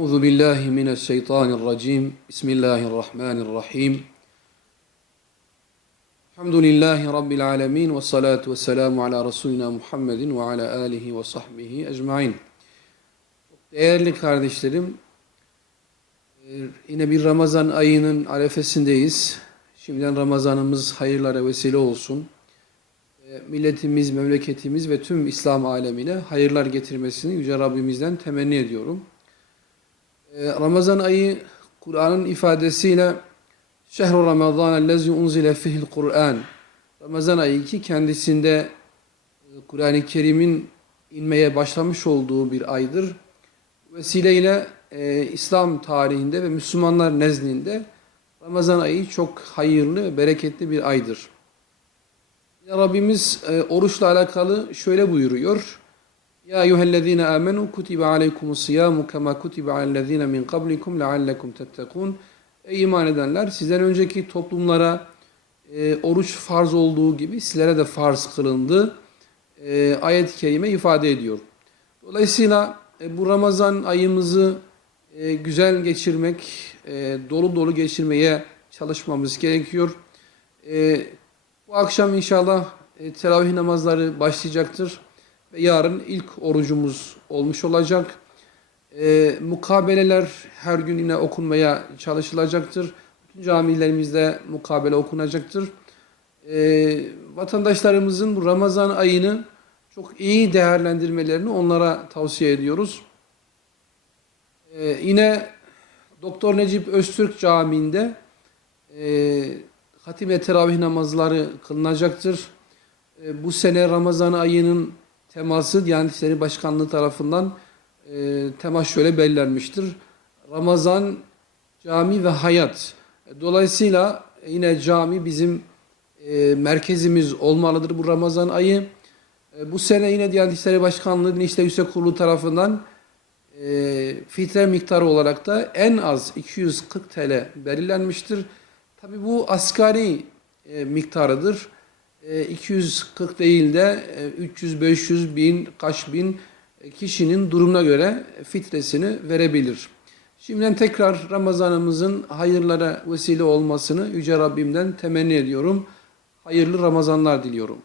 Euzu billahi mineşşeytanirracim. Bismillahirrahmanirrahim. Elhamdülillahi rabbil alamin ve salatu vesselamu ala resulina Muhammedin ve ala alihi ve sahbihi ecmaîn. Değerli kardeşlerim, yine bir Ramazan ayının arefesindeyiz. Şimdiden Ramazanımız hayırlara vesile olsun. Milletimiz, memleketimiz ve tüm İslam alemine hayırlar getirmesini Yüce Rabbimizden temenni ediyorum. Ee, Ramazan ayı Kur'an'ın ifadesiyle Şehru Ramazan ellezî unzile fihil Kur'an Ramazan ayı ki kendisinde e, Kur'an-ı Kerim'in inmeye başlamış olduğu bir aydır. Vesileyle e, İslam tarihinde ve Müslümanlar nezdinde Ramazan ayı çok hayırlı ve bereketli bir aydır. Rabbimiz e, oruçla alakalı şöyle buyuruyor. Ya eyyühellezine amenu kutibe aleykumus siyamu kema kutibe alellezine min qablikum leallekum tettekun. Ey iman edenler sizden önceki toplumlara e, oruç farz olduğu gibi sizlere de farz kılındı. E, ayet-i kerime ifade ediyor. Dolayısıyla e, bu Ramazan ayımızı e, güzel geçirmek, e, dolu dolu geçirmeye çalışmamız gerekiyor. E, bu akşam inşallah e, teravih namazları başlayacaktır. Ve yarın ilk orucumuz olmuş olacak. E, mukabeleler her gün yine okunmaya çalışılacaktır. Bütün camilerimizde mukabele okunacaktır. E, vatandaşlarımızın bu Ramazan ayını çok iyi değerlendirmelerini onlara tavsiye ediyoruz. E, yine Doktor Necip Öztürk Camii'nde e, hatime teravih namazları kılınacaktır. E, bu sene Ramazan ayının teması Diyanet İşleri Başkanlığı tarafından e, temas şöyle belirlenmiştir. Ramazan, cami ve hayat. E, Dolayısıyla yine cami bizim e, merkezimiz olmalıdır bu Ramazan ayı. E, bu sene yine Diyanet İşleri Başkanlığı Din Yüksek Kurulu tarafından e, fitre miktarı olarak da en az 240 TL belirlenmiştir. Tabi bu asgari e, miktarıdır. E, 240 değil de e, 300, 500, 1000, kaç bin e, kişinin durumuna göre fitresini verebilir. Şimdiden tekrar Ramazanımızın hayırlara vesile olmasını Yüce Rabbimden temenni ediyorum. Hayırlı Ramazanlar diliyorum.